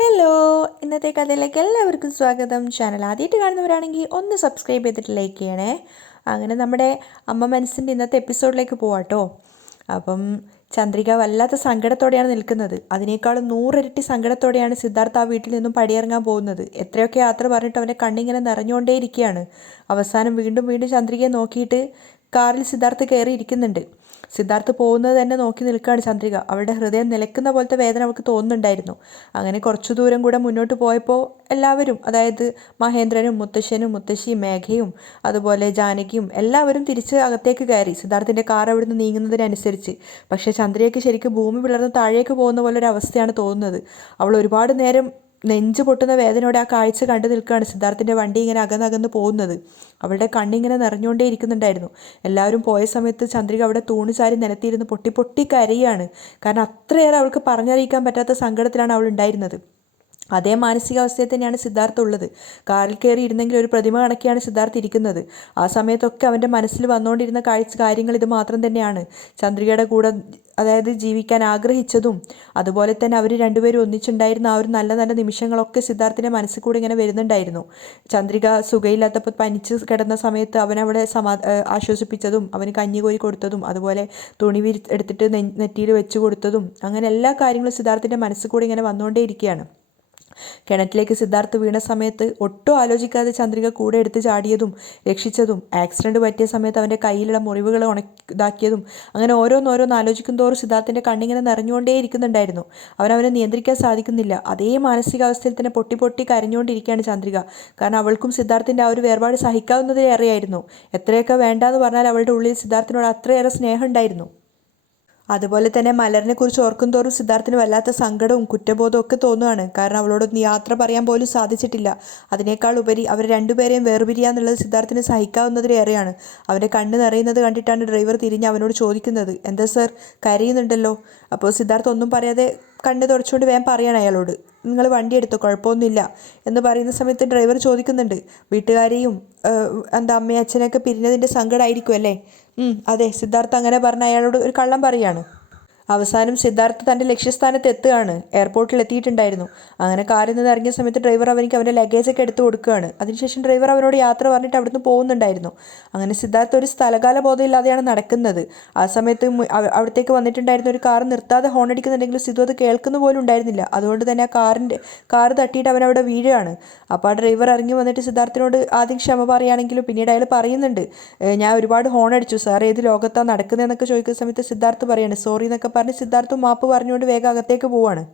Hello, ഇന്നത്തെ കഥയിലേക്ക് എല്ലാവർക്കും സ്വാഗതം. ചാനൽ ആദ്യമായിട്ട് കാണുന്നവരാണെങ്കിൽ ഒന്ന് സബ്സ്ക്രൈബ് ചെയ്തിട്ട് ലൈക്ക് ചെയ്യണേ. അങ്ങനെ നമ്മുടെ അമ്മ മനസ്സിൻ്റെ ഇന്നത്തെ എപ്പിസോഡിലേക്ക് പോവാട്ടോ. അപ്പം ചന്ദ്രിക വല്ലാത്ത സങ്കടത്തോടെയാണ് നിൽക്കുന്നത്. അതിനേക്കാളും 100 ഇരട്ടി സങ്കടത്തോടെയാണ് സിദ്ധാർത്ഥ ആ വീട്ടിൽ നിന്നും പടിയിറങ്ങാൻ പോകുന്നത്. എത്രയൊക്കെ യാത്ര പറഞ്ഞിട്ട് അവൻ്റെ കണ്ണിങ്ങനെ നിറഞ്ഞുകൊണ്ടേയിരിക്കുകയാണ്. അവസാനം വീണ്ടും വീണ്ടും ചന്ദ്രികയെ നോക്കിയിട്ട് കാറിൽ സിദ്ധാർത്ഥ് കയറി ഇരിക്കുന്നുണ്ട്. സിദ്ധാർത്ഥ് പോകുന്നത് തന്നെ നോക്കി നിൽക്കുകയാണ് ചന്ദ്രിക. അവളുടെ ഹൃദയം നിലക്കുന്ന പോലത്തെ വേദന അവൾക്ക് തോന്നുന്നുണ്ടായിരുന്നു. അങ്ങനെ കുറച്ചു ദൂരം കൂടെ മുന്നോട്ട് പോയപ്പോൾ എല്ലാവരും, അതായത് മഹേന്ദ്രനും മുത്തശ്ശനും മുത്തശ്ശിയും മേഘയും അതുപോലെ ജാനകിയും എല്ലാവരും തിരിച്ച് അകത്തേക്ക് കയറി സിദ്ധാർത്ഥിൻ്റെ കാർ അവിടുന്ന് നീങ്ങുന്നതിനനുസരിച്ച്. പക്ഷേ ചന്ദ്രികയ്ക്ക് ശരിക്കും ഭൂമി പിളർന്ന് താഴേക്ക് പോകുന്ന പോലെ ഒരു അവസ്ഥയാണ് തോന്നുന്നത്. അവൾ ഒരുപാട് നേരം നെഞ്ചു പൊട്ടുന്ന വേദനയോടെ ആ കാഴ്ച കണ്ടു നിൽക്കുകയാണ്. സിദ്ധാർത്ഥിൻ്റെ വണ്ടി ഇങ്ങനെ അകന്നകന്ന് പോകുന്നത്. അവളുടെ കണ്ണിങ്ങനെ നിറഞ്ഞുകൊണ്ടേ ഇരിക്കുന്നുണ്ടായിരുന്നു. എല്ലാവരും പോയ സമയത്ത് ചന്ദ്രിക അവിടെ തൂണ് ചാരി നിലത്തിയിരുന്ന് പൊട്ടി പൊട്ടി കരയാണ്. കാരണം അത്രയേറെ അവൾക്ക് പറഞ്ഞറിയിക്കാൻ പറ്റാത്ത സങ്കടത്തിലാണ് അവൾ ഉണ്ടായിരുന്നത്. അതേ മാനസികാവസ്ഥയിൽ തന്നെയാണ് സിദ്ധാർത്ഥ ഉള്ളത്. കാറിൽ കയറി ഇരുന്നെങ്കിൽ ഒരു പ്രതിമ കണക്കെയാണ് സിദ്ധാർത്ഥ ഇരിക്കുന്നത്. ആ സമയത്തൊക്കെ അവൻ്റെ മനസ്സിൽ വന്നുകൊണ്ടിരുന്ന കാര്യങ്ങൾ ഇത് മാത്രം തന്നെയാണ്. ചന്ദ്രികയുടെ കൂടെ, അതായത് ജീവിക്കാൻ ആഗ്രഹിച്ചതും അതുപോലെ തന്നെ അവർ രണ്ടുപേരും ഒന്നിച്ചുണ്ടായിരുന്ന ആ ഒരു നല്ല നല്ല നിമിഷങ്ങളൊക്കെ സിദ്ധാർത്ഥിൻ്റെ മനസ്സിൽ കൂടി ഇങ്ങനെ വരുന്നുണ്ടായിരുന്നു. ചന്ദ്രിക സുഖയില്ലാത്തപ്പോൾ പനിച്ച് കിടന്ന സമയത്ത് അവനവിടെ ആശ്വസിപ്പിച്ചതും അവന് കഞ്ഞി കോരി കൊടുത്തതും അതുപോലെ തുണി എടുത്തിട്ട് നെറ്റിയിൽ വെച്ച് കൊടുത്തതും അങ്ങനെ എല്ലാ കാര്യങ്ങളും സിദ്ധാർത്ഥിൻ്റെ മനസ്സിൽ കൂടി ഇങ്ങനെ വന്നുകൊണ്ടേയിരിക്കുകയാണ്. കിണറ്റിലേക്ക് സിദ്ധാർത്ഥ് വീണ സമയത്ത് ഒട്ടും ആലോചിക്കാതെ ചന്ദ്രിക കൂടെ എടുത്ത് ചാടിയതും രക്ഷിച്ചതും, ആക്സിഡൻറ്റ് പറ്റിയ സമയത്ത് അവൻ്റെ കയ്യിലുള്ള മുറിവുകൾ ഇതാക്കിയതും, അങ്ങനെ ഓരോന്നോരോന്ന് ആലോചിക്കും തോറും സിദ്ധാർത്ഥിൻ്റെ കണ്ണിങ്ങനെ നിറഞ്ഞുകൊണ്ടേ ഇരിക്കുന്നുണ്ടായിരുന്നു. അവനെ നിയന്ത്രിക്കാൻ സാധിക്കുന്നില്ല. അതേ മാനസികാവസ്ഥയിൽ തന്നെ പൊട്ടി പൊട്ടി കരഞ്ഞുകൊണ്ടിരിക്കുകയാണ് ചന്ദ്രിക. കാരണം അവൾക്കും സിദ്ധാർത്ഥിൻ്റെ ആ ഒരു വേർപാട് സഹിക്കാവുന്നതിലേറെയായിരുന്നു. എത്രയൊക്കെ വേണ്ടാന്ന് പറഞ്ഞാൽ അവളുടെ ഉള്ളിൽ സിദ്ധാർത്ഥിനോട് അത്രയേറെ സ്നേഹം ഉണ്ടായിരുന്നു. അതുപോലെ തന്നെ മലറിനെ കുറിച്ച് ഓർക്കും തോറും സിദ്ധാർത്ഥിന് വല്ലാത്ത സങ്കടവും കുറ്റബോധവും ഒക്കെ തോന്നുകയാണ്. കാരണം അവളോടൊന്ന് യാത്ര പറയാൻ പോലും സാധിച്ചിട്ടില്ല. അതിനേക്കാൾ ഉപരി അവർ രണ്ടുപേരെയും വേർപിരിയാന്നുള്ളത് സിദ്ധാർത്ഥിന് സഹിക്കാവുന്നതിലേറെയാണ്. അവൻ്റെ കണ്ണ് നിറയുന്നത് കണ്ടിട്ടാണ് ഡ്രൈവർ തിരിഞ്ഞ് അവനോട് ചോദിക്കുന്നത്, എന്താ സർ, കരയുന്നുണ്ടല്ലോ? അപ്പോൾ സിദ്ധാർത്ഥ് ഒന്നും പറയാതെ കണ്ണ് തുടച്ചുകൊണ്ട് വേഗം പറയണം അയാളോട്, നിങ്ങൾ വണ്ടി എടുത്തോ, കുഴപ്പമൊന്നുമില്ല എന്ന് പറയുന്ന സമയത്ത് ഡ്രൈവർ ചോദിക്കുന്നുണ്ട്, വീട്ടുകാരെയും എന്താ അമ്മയും അച്ഛനൊക്കെ പിരിഞ്ഞതിൻ്റെ സങ്കടമായിരിക്കും അല്ലേ? അതെ, സിദ്ധാർത്ഥ് അങ്ങനെ പറഞ്ഞ അയാളോട് ഒരു കള്ളം പറയാണ്. അവസാനം സിദ്ധാർത്ഥ് തൻ്റെ ലക്ഷ്യസ്ഥാനത്ത് എത്തുകയാണ്. എയർപോർട്ടിൽ എത്തിയിട്ടുണ്ടായിരുന്നു. അങ്ങനെ കാറിൽ നിന്ന് ഇറങ്ങിയ സമയത്ത് ഡ്രൈവർ അവനിക്ക് അവൻ്റെ ലഗേജൊക്കെ എടുത്ത് കൊടുക്കുകയാണ്. അതിനുശേഷം ഡ്രൈവർ അവനോട് യാത്ര പറഞ്ഞിട്ട് അവിടുന്ന് പോകുന്നുണ്ടായിരുന്നു. അങ്ങനെ സിദ്ധാർത്ഥ് ഒരു സ്ഥലകാല ബോധമില്ലാതെയാണ് നടക്കുന്നത്. ആ സമയത്ത് അവിടത്തേക്ക് വന്നിട്ടുണ്ടായിരുന്ന ഒരു കാർ നിർത്താതെ ഹോൺ അടിക്കുന്നുണ്ടെങ്കിലും സിദ്ധു അത് കേൾക്കുന്ന പോലും ഉണ്ടായിരുന്നില്ല. അതുകൊണ്ട് തന്നെ ആ കാർ തട്ടിയിട്ട് അവനവിടെ വീഴുകയാണ്. അപ്പോൾ ആ ഡ്രൈവർ ഇറങ്ങി വന്നിട്ട് സിദ്ധാർത്ഥിനോട് ആദ്യം ക്ഷമ പറയുകയാണെങ്കിലും പിന്നീട് അയാൾ പറയുന്നുണ്ട്, ഞാൻ ഒരുപാട് ഹോൺ അടിച്ചു സാർ, ഏത് ലോകത്താണ് നടക്കുന്നതെന്നൊക്കെ ചോദിക്കുന്ന സമയത്ത് സിദ്ധാർത്ഥ് പറയാണ് സോറി എന്നൊക്കെ പറഞ്ഞ് സിദ്ധാർത്ഥ് മാപ്പ് പറഞ്ഞുകൊണ്ട് വേഗം അകത്തേക്ക് പോവാണ്.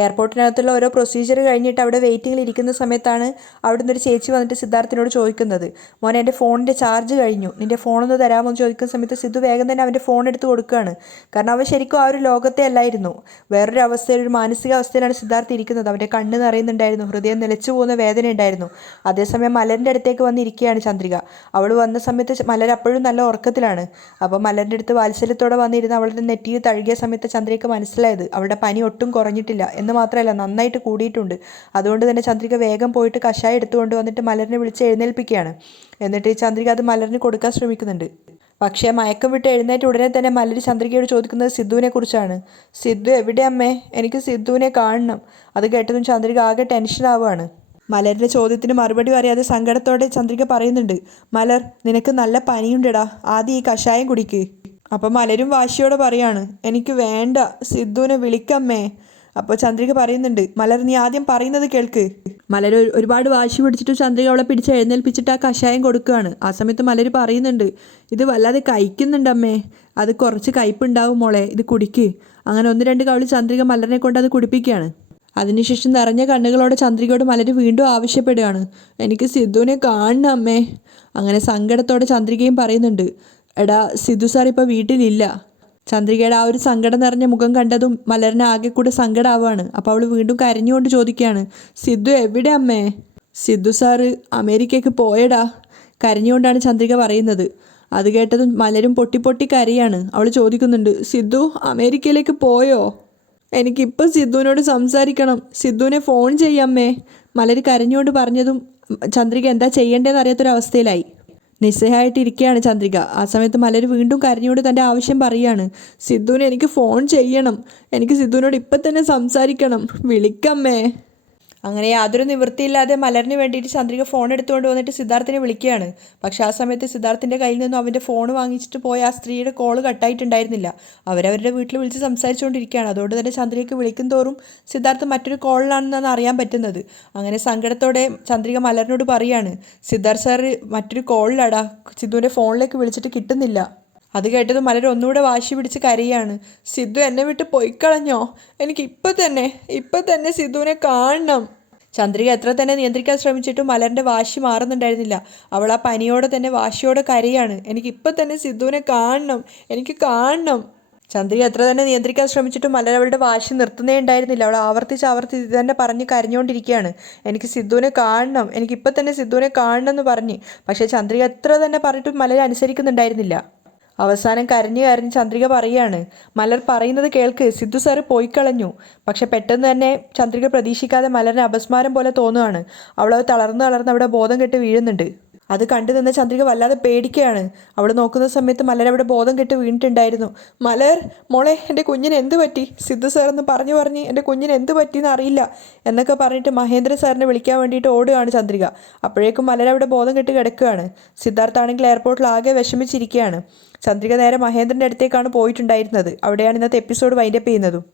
എയർപോർട്ടിനകത്തുള്ള ഓരോ പ്രൊസീജിയർ കഴിഞ്ഞിട്ട് അവിടെ വെയിറ്റിങ്ങിൽ ഇരിക്കുന്ന സമയത്താണ് അവിടെ നിന്നൊരു ചേച്ചി വന്നിട്ട് സിദ്ധാർത്ഥിനോട് ചോദിക്കുന്നത്, മോനെ എൻ്റെ ഫോണിൻ്റെ ചാർജ് കഴിഞ്ഞു, നിൻ്റെ ഫോണൊന്ന് തരാമോ എന്ന് ചോദിക്കുന്ന സമയത്ത് സിദ്ധു വേഗം തന്നെ അവൻ്റെ ഫോൺ എടുത്ത് കൊടുക്കുകയാണ്. കാരണം അവൻ ശരിക്കും ആ ഒരു ലോകത്തെ അല്ലായിരുന്നു. വേറൊരു അവസ്ഥയിൽ, ഒരു മാനസികാവസ്ഥയിലാണ് സിദ്ധാർത്ഥ് ഇരിക്കുന്നത്. അവൻ്റെ കണ്ണ് നിറയുന്നുണ്ടായിരുന്നു, ഹൃദയം നിലച്ചു പോകുന്ന വേദന ഉണ്ടായിരുന്നു. അതേസമയം മലറിൻ്റെ അടുത്തേക്ക് വന്നിരിക്കുകയാണ് ചന്ദ്രിക. അവൾ വന്ന സമയത്ത് മലർ അപ്പോഴും നല്ല ഉറക്കത്തിലാണ്. അപ്പോൾ മലറിൻ്റെ അടുത്ത് വാത്സല്യത്തോടെ വന്നിരുന്ന് അവളുടെ നെറ്റിയിൽ തഴുകിയ സമയത്ത് ചന്ദ്രികയ്ക്ക് മനസ്സിലായത് അവളുടെ പനി ഒട്ടും കുറഞ്ഞിട്ടില്ല എന്ന് മാത്രമല്ല, നന്നായിട്ട് കൂടിയിട്ടുണ്ട്. അതുകൊണ്ട് തന്നെ ചന്ദ്രിക വേഗം പോയിട്ട് കഷായം എടുത്തുകൊണ്ട് വന്നിട്ട് മലറിനെ വിളിച്ച് എഴുന്നേൽപ്പിക്കുകയാണ്. എന്നിട്ട് ചന്ദ്രിക അത് മലറിന് കൊടുക്കാൻ ശ്രമിക്കുന്നുണ്ട്. പക്ഷേ മയക്കം വിട്ട് എഴുന്നേറ്റ് ഉടനെ തന്നെ മലര് ചന്ദ്രികയോട് ചോദിക്കുന്നത് സിദ്ധുവിനെ കുറിച്ചാണ്. സിദ്ധു എവിടെ അമ്മേ? എനിക്ക് സിദ്ധുവിനെ കാണണം. അത് കേട്ടതും ചന്ദ്രിക ആകെ ടെൻഷനാവുകയാണ്. മലരിൻ്റെ ചോദ്യത്തിന് മറുപടി പറയാതെ സങ്കടത്തോടെ ചന്ദ്രിക പറയുന്നുണ്ട്, മലർ, നിനക്ക് നല്ല പനിയുണ്ടടാ, ആദ്യം ഈ കഷായം കുടിക്ക്. അപ്പം മലരും വാശിയോടെ പറയാണ്, എനിക്ക് വേണ്ട, സിദ്ധുവിനെ വിളിക്കമ്മേ. അപ്പോൾ ചന്ദ്രിക പറയുന്നുണ്ട്, മലർ നീ ആദ്യം പറയുന്നത് കേൾക്ക്. മലർ ഒരുപാട് വാശി പിടിച്ചിട്ട് ചന്ദ്രിക അവളെ പിടിച്ച് എഴുന്നേൽപ്പിച്ചിട്ട് ആ കഷായം കൊടുക്കുകയാണ്. ആ സമയത്ത് മലർ പറയുന്നുണ്ട്, ഇത് വല്ലാതെ കഴിക്കുന്നുണ്ട് അമ്മേ, അത് കുറച്ച് കയ്പുണ്ടാവും മോളെ, ഇത് കുടിക്ക്. അങ്ങനെ 1-2 കവളി ചന്ദ്രിക മലറിനെ കൊണ്ട് അത് കുടിപ്പിക്കുകയാണ്. അതിനുശേഷം നിറഞ്ഞ കണ്ണുകളോടെ ചന്ദ്രികയോട് മലര് വീണ്ടും ആവശ്യപ്പെടുകയാണ്, എനിക്ക് സിദ്ധുവിനെ കാണണം അമ്മേ. അങ്ങനെ സങ്കടത്തോടെ ചന്ദ്രികയും പറയുന്നുണ്ട്, എടാ സിദ്ധു സാർ ഇപ്പോൾ വീട്ടിലില്ല. ചന്ദ്രികയുടെ ആ ഒരു സങ്കടം നിറഞ്ഞ മുഖം കണ്ടതും മലറിന് ആകെ കൂടെ സങ്കടമാവാണ്. അപ്പോൾ അവൾ വീണ്ടും കരഞ്ഞുകൊണ്ട് ചോദിക്കുകയാണ്, സിദ്ധു എവിടെ അമ്മേ? സിദ്ധു സാറ് അമേരിക്കയ്ക്ക് പോയടാ. കരഞ്ഞുകൊണ്ടാണ് ചന്ദ്രിക പറയുന്നത്. അത് കേട്ടതും മലരും പൊട്ടി പൊട്ടി കരയാണ്. അവൾ ചോദിക്കുന്നുണ്ട്, സിദ്ധു അമേരിക്കയിലേക്ക് പോയോ? എനിക്കിപ്പോൾ സിദ്ധുവിനോട് സംസാരിക്കണം, സിദ്ധുവിനെ ഫോൺ ചെയ്യാമ്മേ. മലര് കരഞ്ഞുകൊണ്ട് പറഞ്ഞതും ചന്ദ്രിക എന്താ ചെയ്യേണ്ടതെന്ന് അറിയാത്തൊരവസ്ഥയിലായി. നിസ്സഹായിട്ടിരിക്കുകയാണ് ചന്ദ്രിക. ആ സമയത്ത് മലര് വീണ്ടും കരഞ്ഞുകൊണ്ട് തൻ്റെ ആവശ്യം പറയുകയാണ്, സിദ്ധുവിനെ എനിക്ക് ഫോൺ ചെയ്യണം, എനിക്ക് സിദ്ധുവിനോട് ഇപ്പം തന്നെ സംസാരിക്കണം, വിളിക്കമ്മേ. അങ്ങനെ യാതൊരു നിവൃത്തിയില്ലാതെ മലറിന് വേണ്ടിയിട്ട് ചന്ദ്രിക ഫോൺ എടുത്തുകൊണ്ട് വന്നിട്ട് സിദ്ധാർത്ഥിനെ വിളിക്കുകയാണ്. പക്ഷേ ആ സമയത്ത് സിദ്ധാർത്ഥിൻ്റെ കയ്യിൽ നിന്നും അവൻ്റെ ഫോൺ വാങ്ങിച്ചിട്ട് പോയ ആ സ്ത്രീയുടെ കോള് കട്ടായിട്ടുണ്ടായിരുന്നില്ല. അവരവരുടെ വീട്ടിൽ വിളിച്ച് സംസാരിച്ചുകൊണ്ടിരിക്കുകയാണ്. അതുകൊണ്ട് തന്നെ ചന്ദ്രികയ്ക്ക് വിളിക്കും തോറും സിദ്ധാർത്ഥ് മറ്റൊരു കോളിലാണെന്നാണ് അറിയാൻ പറ്റുന്നത്. അങ്ങനെ സങ്കടത്തോടെ ചന്ദ്രിക മലറിനോട് പറയാണ്, സിദ്ധാർത്ഥ് സാർ മറ്റൊരു കോളിലാടാ, സിദ്ധുവിൻ്റെ ഫോണിലേക്ക് വിളിച്ചിട്ട് കിട്ടുന്നില്ല. അത് കേട്ടത് മലർ ഒന്നുകൂടെ വാശി പിടിച്ച് കരയാണ്. സിദ്ധു എന്നെ വിട്ട് പൊയ്ക്കളഞ്ഞോ? എനിക്ക് ഇപ്പം തന്നെ സിദ്ധുവിനെ കാണണം. ചന്ദ്രിക എത്ര തന്നെ നിയന്ത്രിക്കാൻ ശ്രമിച്ചിട്ടും മലറിൻ്റെ വാശി മാറുന്നുണ്ടായിരുന്നില്ല. അവൾ ആ പനിയോടെ തന്നെ വാശിയോടെ കരയാണ്. എനിക്കിപ്പം തന്നെ സിദ്ധുവിനെ കാണണം, എനിക്ക് കാണണം. ചന്ദ്രിക എത്ര തന്നെ നിയന്ത്രിക്കാൻ ശ്രമിച്ചിട്ടും മലർ അവളുടെ വാശി നിർത്തുന്നേ ഉണ്ടായിരുന്നില്ല. അവൾ ആവർത്തിച്ച് ഇത് തന്നെ പറഞ്ഞ് കരഞ്ഞുകൊണ്ടിരിക്കുകയാണ്. എനിക്ക് സിദ്ധുവിനെ കാണണം, എനിക്കിപ്പം തന്നെ സിദ്ധുവിനെ കാണണം എന്ന് പറഞ്ഞ്. പക്ഷേ ചന്ദ്രിക എത്ര തന്നെ പറഞ്ഞിട്ടും മലർ അനുസരിക്കുന്നുണ്ടായിരുന്നില്ല. അവസാനം കരഞ്ഞ് ചന്ദ്രിക പറയാണ്, മലർ പറയുന്നത് കേൾക്ക്, സിദ്ധു സാറ് പോയിക്കളഞ്ഞു. പക്ഷെ പെട്ടെന്ന് തന്നെ ചന്ദ്രിക പ്രതീക്ഷിക്കാതെ മലറിന് അപസ്മാരം പോലെ തോന്നുകയാണ്. അവൾ തളർന്ന് അവിടെ ബോധം കെട്ട് വീഴുന്നുണ്ട്. അത് കണ്ടു നിന്ന് ചന്ദ്രിക വല്ലാതെ പേടിക്കുകയാണ്. അവൾ നോക്കുന്ന സമയത്ത് മലർ അവിടെ ബോധം കെട്ട് വീണിട്ടുണ്ടായിരുന്നു. മലർ മോളെ, എൻ്റെ കുഞ്ഞിന് എന്ത് പറ്റി? സിദ്ധു സാറെന്ന് പറഞ്ഞ് എൻ്റെ കുഞ്ഞിന് എന്ത് പറ്റിയെന്ന് അറിയില്ല എന്നൊക്കെ പറഞ്ഞിട്ട് മഹേന്ദ്ര സാറിനെ വിളിക്കാൻ വേണ്ടിയിട്ട് ഓടുകയാണ് ചന്ദ്രിക. അപ്പോഴേക്കും മലർ അവിടെ ബോധം കെട്ട് കിടക്കുകയാണ്. സിദ്ധാർത്ഥാണെങ്കിൽ എയർപോർട്ടിൽ ആകെ വിഷമിച്ചിരിക്കുകയാണ്. ചന്ദ്രിക നേരെ മഹേന്ദ്രൻ്റെ അടുത്തേക്കാണ് പോയിട്ടുണ്ടായിരുന്നത്. അവിടെയാണ് ഇന്നത്തെ എപ്പിസോഡ് വൈൻഡപ്പ് ചെയ്യുന്നതും.